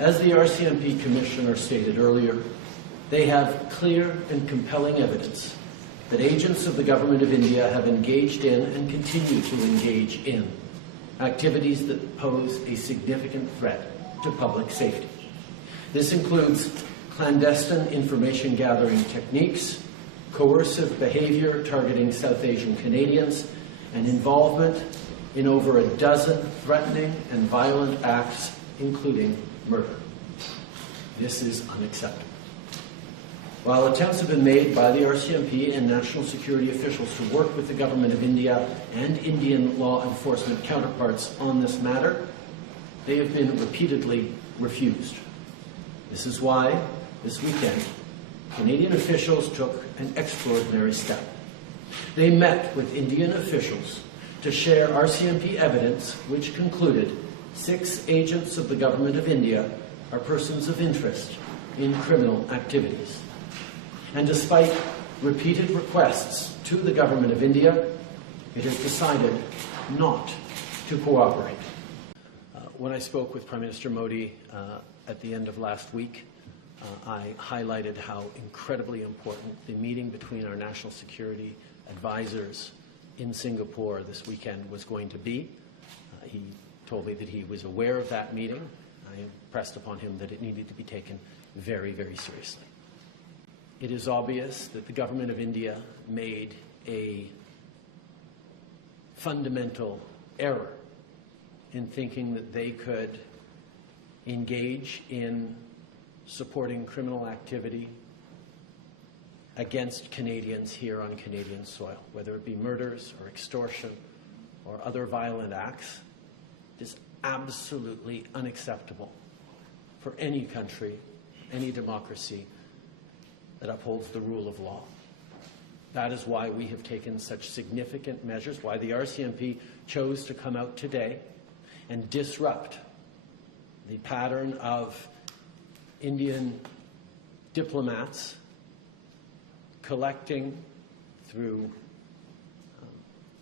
As the RCMP Commissioner stated earlier, they have clear and compelling evidence that agents of the Government of India have engaged in and continue to engage in activities that pose a significant threat to public safety. This includes clandestine information gathering techniques, coercive behavior targeting South Asian Canadians, and involvement in over a dozen threatening and violent acts, including murder. This is unacceptable. While attempts have been made by the RCMP and national security officials to work with the Government of India and Indian law enforcement counterparts on this matter, they have been repeatedly refused. This is why, this weekend, Canadian officials took an extraordinary step. They met with Indian officials to share RCMP evidence which concluded 6 agents of the Government of India are persons of interest in criminal activities. And despite repeated requests to the Government of India, it has decided not to cooperate. When I spoke with Prime Minister Modi at the end of last week, I highlighted how incredibly important the meeting between our national security advisors in Singapore this weekend was going to be. He told me that he was aware of that meeting. I impressed upon him that it needed to be taken very, very seriously. It is obvious that the Government of India made a fundamental error in thinking that they could engage in supporting criminal activity against Canadians here on Canadian soil, whether it be murders or extortion or other violent acts. It is absolutely unacceptable for any country, any democracy that upholds the rule of law. That is why we have taken such significant measures, why the RCMP chose to come out today and disrupt the pattern of Indian diplomats collecting through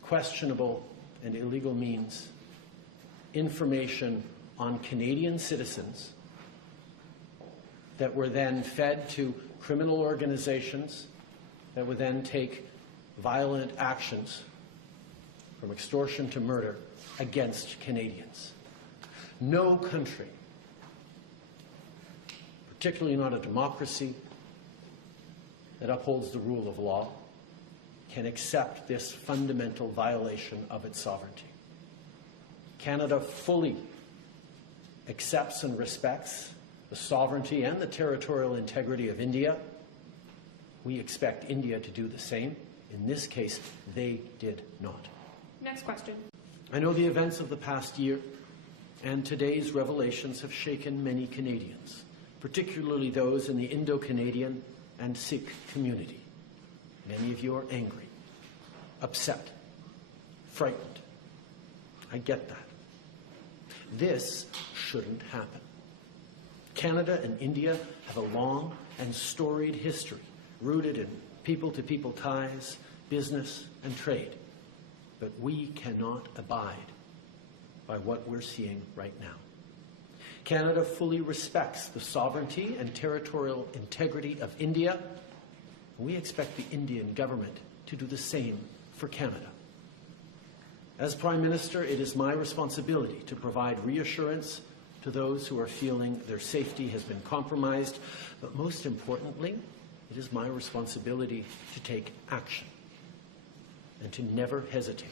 questionable and illegal means information on Canadian citizens that were then fed to criminal organizations that would then take violent actions from extortion to murder against Canadians. No country, particularly not a democracy that upholds the rule of law, can accept this fundamental violation of its sovereignty. Canada fully accepts and respects the sovereignty and the territorial integrity of India. We expect India to do the same. In this case, they did not. Next question. I know the events of the past year and today's revelations have shaken many Canadians, particularly those in the Indo-Canadian and Sikh community. Many of you are angry, upset, frightened. I get that. This shouldn't happen. Canada and India have a long and storied history rooted in people-to-people ties, business and trade. But we cannot abide by what we're seeing right now. Canada fully respects the sovereignty and territorial integrity of India. We expect the Indian government to do the same for Canada. As Prime Minister, it is my responsibility to provide reassurance to those who are feeling their safety has been compromised, but most importantly, it is my responsibility to take action and to never hesitate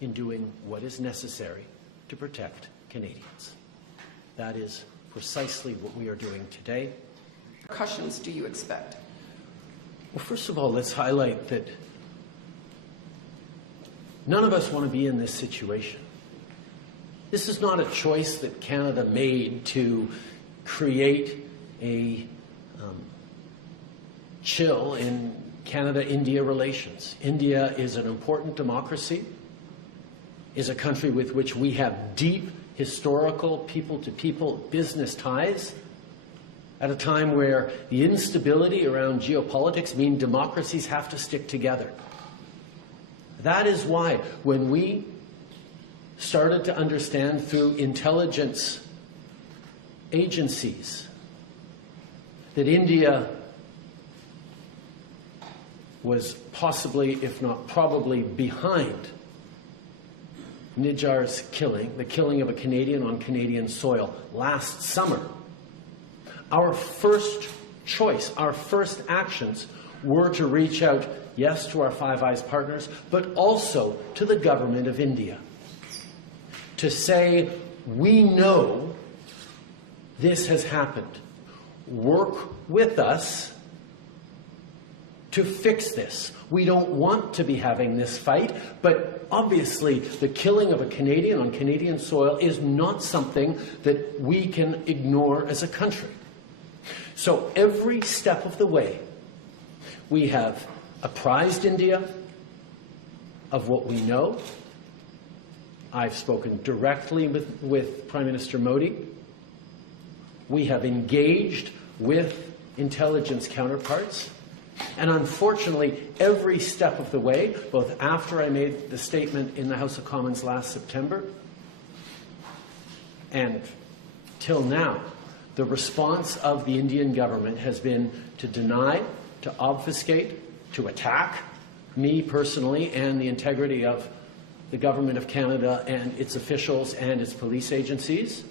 in doing what is necessary to protect Canadians. That is precisely what we are doing today. What repercussions do you expect? Well, first of all, let's highlight that none of us want to be in this situation. This is not a choice that Canada made to create a chill in Canada-India relations. India is an important democracy, is a country with which we have deep historical people-to-people business ties at a time where the instability around geopolitics means democracies have to stick together. That is why when we started to understand through intelligence agencies that India was possibly, if not probably, behind Nijjar's killing, the killing of a Canadian on Canadian soil last summer, our first choice, our first actions were to reach out, yes, to our Five Eyes partners, but also to the government of India, to say, we know this has happened. Work with us to fix this. We don't want to be having this fight, but obviously the killing of a Canadian on Canadian soil is not something that we can ignore as a country. So every step of the way, we have apprised India of what we know. I've spoken directly with Prime Minister Modi. We have engaged with intelligence counterparts. And unfortunately, every step of the way, both after I made the statement in the House of Commons last September and till now, the response of the Indian government has been to deny, to obfuscate, to attack me personally and the integrity of the Government of Canada and its officials and its police agencies.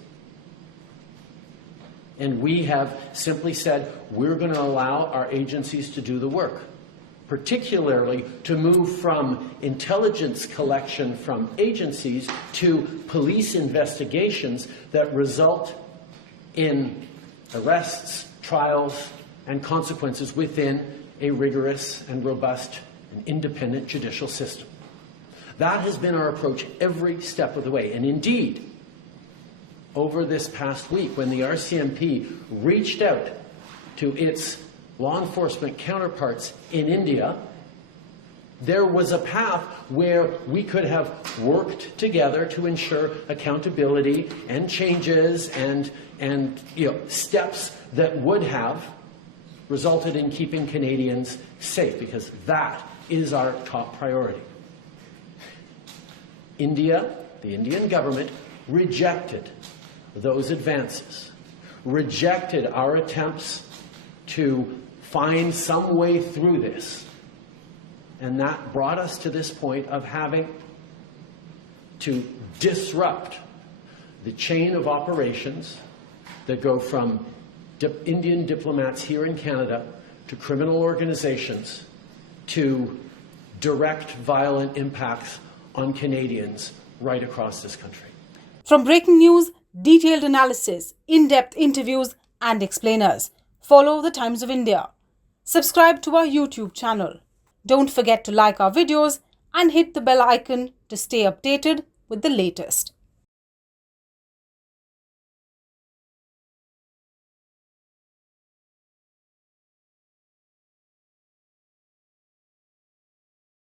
And we have simply said, we're going to allow our agencies to do the work, particularly to move from intelligence collection from agencies to police investigations that result in arrests, trials, and consequences within a rigorous and robust and independent judicial system. That has been our approach every step of the way. And indeed, over this past week, when the RCMP reached out to its law enforcement counterparts in India, there was a path where we could have worked together to ensure accountability and changes and steps that would have resulted in keeping Canadians safe, because that is our top priority. India, the Indian government, rejected those advances, rejected our attempts to find some way through this. And that brought us to this point of having to disrupt the chain of operations that go from Indian diplomats here in Canada to criminal organizations to direct violent impacts on Canadians right across this country. From breaking news, detailed analysis, in-depth interviews and explainers, follow the Times of India. Subscribe to our YouTube channel. Don't forget to like our videos and hit the bell icon to stay updated with the latest.